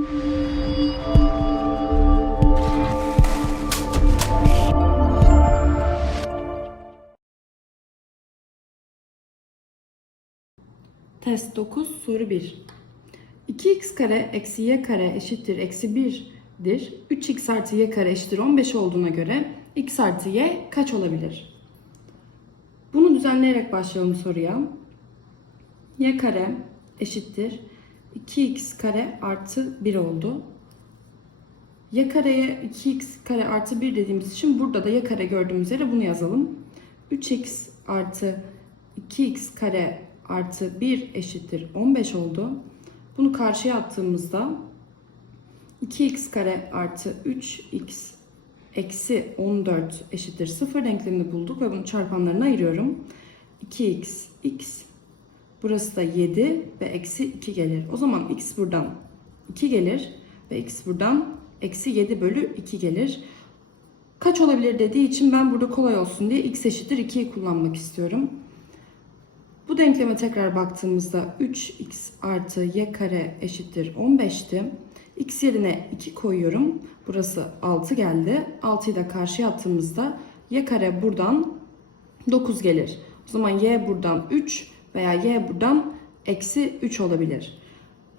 Test 9 soru 1. 2x kare eksi y kare eşittir eksi 1'dir. 3x artı y kare eşittir 15 olduğuna göre x artı y kaç olabilir? Bunu düzenleyerek başlayalım soruya. y kare eşittir 2x kare artı 1 oldu. y kareye 2x kare artı 1 dediğimiz için burada da y kare gördüğümüz yere bunu yazalım. 3x artı 2x kare artı 1 eşittir 15 oldu. Bunu karşıya attığımızda 2x kare artı 3x eksi 14 eşittir 0 denklemini bulduk ve bunu çarpanlarına ayırıyorum. 2x x burası da 7 ve eksi 2 gelir. O zaman x buradan 2 gelir ve x buradan eksi 7 bölü 2 gelir. Kaç olabilir dediği için ben burada kolay olsun diye x eşittir 2'yi kullanmak istiyorum. Bu denkleme tekrar baktığımızda 3x artı y kare eşittir 15'ti. x yerine 2 koyuyorum. Burası 6 geldi. 6'yı da karşıya attığımızda y kare buradan 9 gelir. O zaman y buradan 3 veya y buradan eksi 3 olabilir.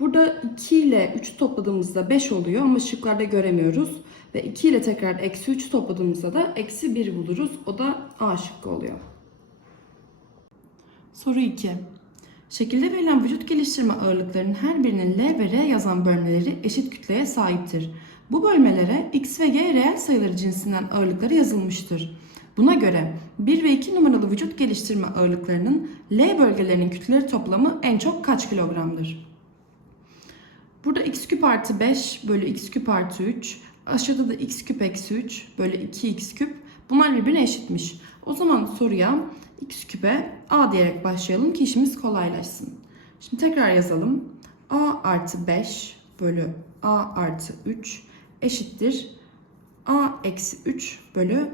Burada 2 ile 3 topladığımızda 5 oluyor ama şıklarda göremiyoruz. Ve 2 ile tekrar eksi 3 topladığımızda da eksi 1 buluruz. O da A şıkkı oluyor. Soru 2. Şekilde verilen vücut geliştirme ağırlıklarının her birinin L ve R yazan bölmeleri eşit kütleye sahiptir. Bu bölmelere X ve Y reel sayıları cinsinden ağırlıkları yazılmıştır. Buna göre 1 ve 2 numaralı vücut geliştirme ağırlıklarının L bölgelerinin kütleleri toplamı en çok kaç kilogramdır? Burada x küp artı 5 bölü x küp artı 3. Aşağıda da x küp eksi 3 bölü 2x küp. Bunlar birbirine eşitmiş. O zaman soruya x küpe a diyerek başlayalım ki işimiz kolaylaşsın. Şimdi tekrar yazalım. a artı 5 bölü a artı 3 eşittir. a eksi 3 bölü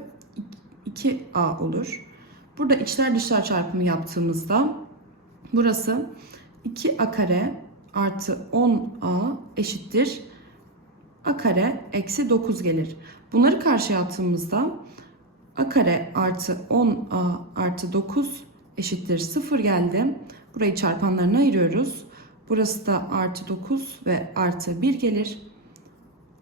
2a olur. Burada içler dışlar çarpımı yaptığımızda burası 2a kare artı 10a eşittir. a kare eksi 9 gelir. Bunları karşıya attığımızda a kare artı 10a artı 9 eşittir 0 geldi. Burayı çarpanlarına ayırıyoruz. Burası da artı 9 ve artı 1 gelir.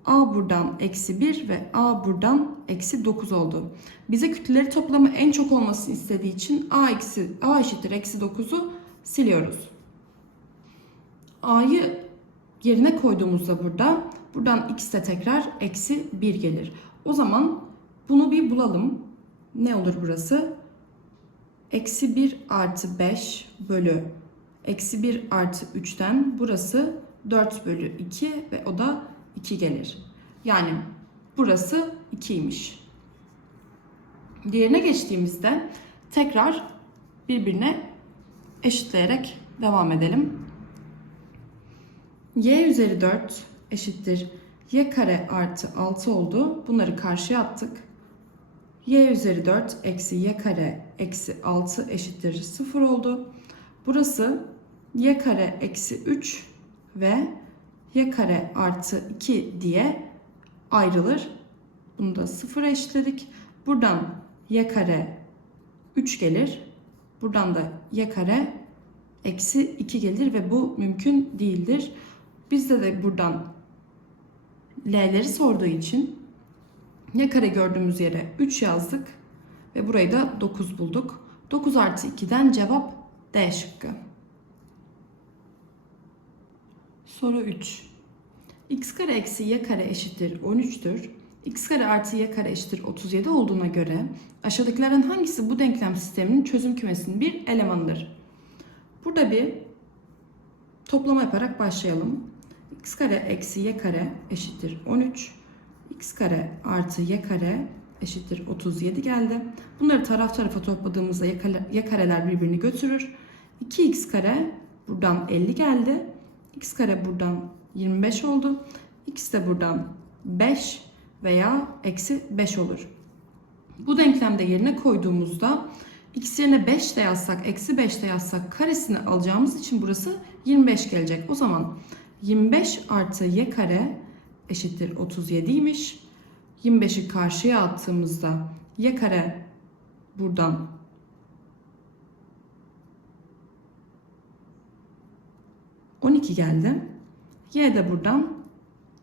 A buradan eksi 1 ve a buradan eksi 9 oldu. Bize kütleleri toplamı en çok olmasını istediği için a, eksi, a eşittir eksi 9'u siliyoruz. a'yı yerine koyduğumuzda burada buradan x de tekrar eksi 1 gelir. O zaman bunu bir bulalım. Ne olur burası? Eksi 1 artı 5 bölü eksi 1 artı 3'ten burası 4 bölü 2 ve o da 2 gelir. Yani burası 2'ymiş. Diğerine geçtiğimizde tekrar birbirine eşitleyerek devam edelim. y üzeri 4 eşittir y kare artı 6 oldu. Bunları karşıya attık. y üzeri 4 eksi y kare eksi 6 eşittir 0 oldu. Burası y kare eksi 3 ve y kare artı 2 diye ayrılır. Bunu da 0'a eşitledik. Buradan y kare 3 gelir. Buradan da y kare eksi 2 gelir ve bu mümkün değildir. Bizde de buradan L'leri sorduğu için y kare gördüğümüz yere 3 yazdık ve burayı da 9 bulduk. 9 artı 2'den cevap D şıkkı. Soru 3. x kare eksi y kare eşittir 13'tür. x kare artı y kare eşittir 37 olduğuna göre aşağıdakilerden hangisi bu denklem sisteminin çözüm kümesinin bir elemanıdır? Burada bir toplama yaparak başlayalım. x kare eksi y kare eşittir 13. x kare artı y kare eşittir 37 geldi. Bunları taraf tarafa topladığımızda y kareler birbirini götürür. 2x kare buradan 50 geldi. X kare buradan 25 oldu. x de buradan 5 veya eksi 5 olur. Bu denklemde yerine koyduğumuzda x yerine 5 de yazsak, eksi 5 de yazsak karesini alacağımız için burası 25 gelecek. O zaman 25 artı y kare eşittir 37'ymiş. 25'i karşıya attığımızda y kare buradan ...12 geldi. Y de buradan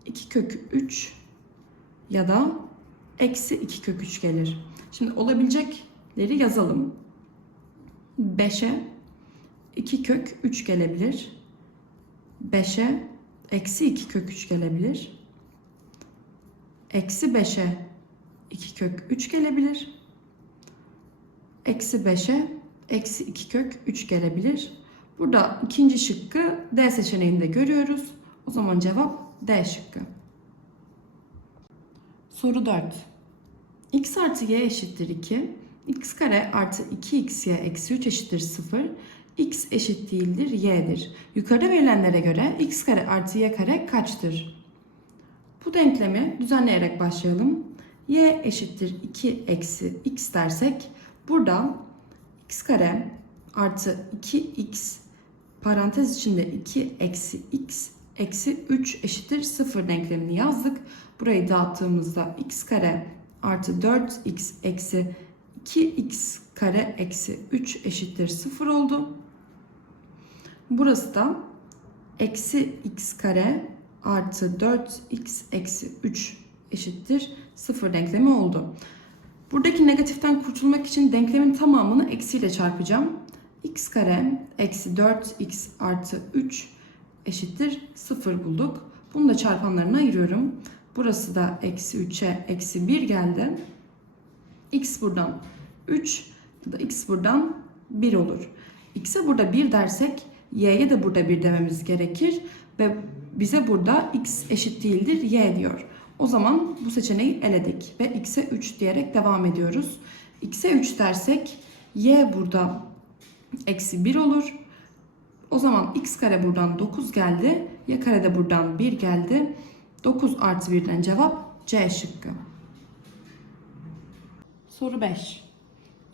2 kök 3 ya da eksi 2 kök 3 gelir. Şimdi olabilecekleri yazalım. 5'e 2 kök 3 gelebilir. 5'e eksi 2 kök 3 gelebilir. Eksi 5'e 2 kök 3 gelebilir. Eksi 5'e eksi 2 kök 3 gelebilir. Burada ikinci şıkkı D seçeneğinde görüyoruz. O zaman cevap D şıkkı. Soru 4. x artı y eşittir 2. x kare artı 2xy eksi 3 eşittir 0. x eşit değildir y'dir. Yukarıda verilenlere göre x kare artı y kare kaçtır? Bu denklemi düzenleyerek başlayalım. y eşittir 2 eksi x dersek burada x kare artı 2x parantez içinde 2 eksi x eksi 3 eşittir 0 denklemini yazdık. Burayı dağıttığımızda x kare artı 4x eksi 2x kare eksi 3 eşittir 0 oldu. Burası da eksi x kare artı 4x eksi 3 eşittir 0 denklemi oldu. Buradaki negatiften kurtulmak için denklemin tamamını eksiyle çarpacağım. X kare eksi 4x artı 3 eşittir 0 bulduk. Bunu da çarpanlarına ayırıyorum. Burası da eksi 3'e eksi 1 geldi. x buradan 3 ya da x buradan 1 olur. x'e burada 1 dersek y'ye de burada 1 dememiz gerekir. Ve bize burada x eşit değildir y diyor. O zaman bu seçeneği eledik ve x'e 3 diyerek devam ediyoruz. x'e 3 dersek y burada eksi 1 olur. O zaman x kare buradan 9 geldi. Y kare de buradan 1 geldi. 9 artı 1'den cevap C şıkkı. Soru 5.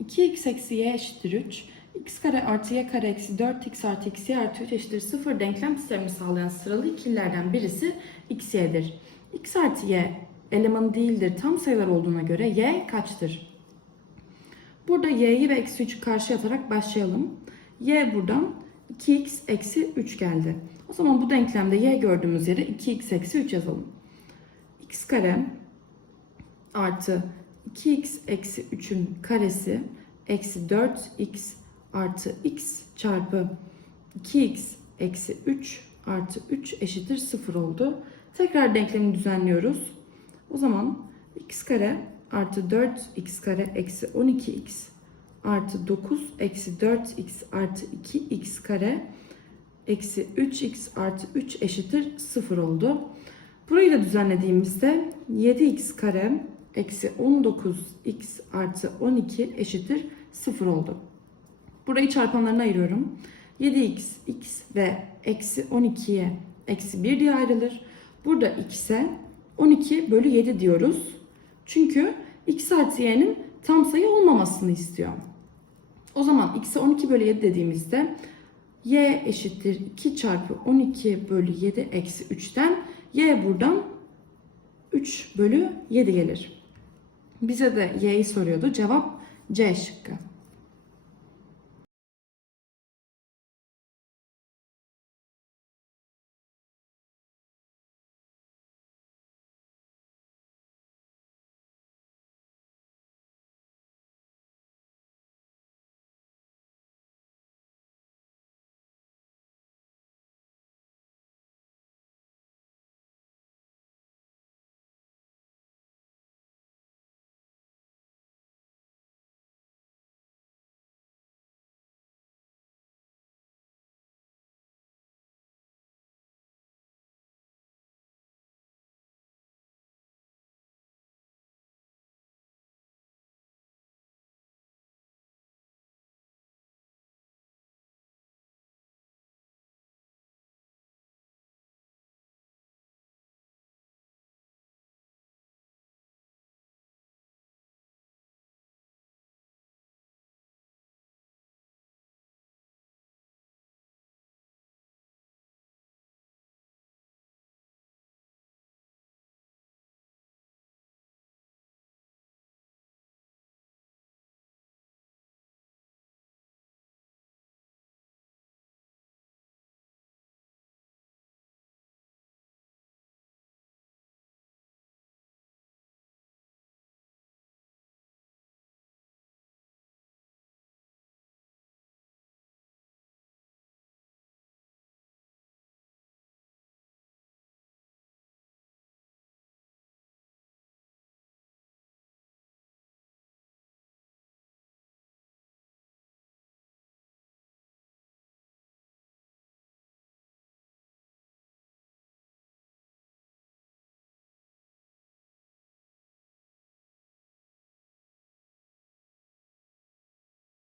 2x eksi y eşittir 3. x kare artı y kare eksi 4x artı x y artı 3 eşittir 0 denklem sistemini sağlayan sıralı ikililerden birisi x y'dir. x artı y elemanı değildir tam sayılar olduğuna göre y kaçtır? Burada y'yi ve eksi 3'ü karşı atarak başlayalım. y buradan 2x eksi 3 geldi. O zaman bu denklemde y gördüğümüz yere 2x eksi 3 yazalım. x kare artı 2x eksi 3'ün karesi eksi 4x artı x çarpı 2x eksi 3 artı 3 eşittir 0 oldu. Tekrar denklemi düzenliyoruz. O zaman x kare artı 4x kare eksi 12x artı 9 eksi 4x artı 2x kare eksi 3x artı 3 eşittir 0 oldu. Burayı da düzenlediğimizde 7x kare eksi 19x artı 12 eşittir 0 oldu. Burayı çarpanlarına ayırıyorum. 7x, x ve eksi 12'ye eksi 1 diye ayrılır. Burada x'e 12 bölü 7 diyoruz. Çünkü x artı y'nin tam sayı olmamasını istiyor. O zaman x'e 12 bölü 7 dediğimizde y eşittir 2 çarpı 12 bölü 7 eksi 3'ten y buradan 3 bölü 7 gelir. Bize de y'yi soruyordu. Cevap C şıkkı.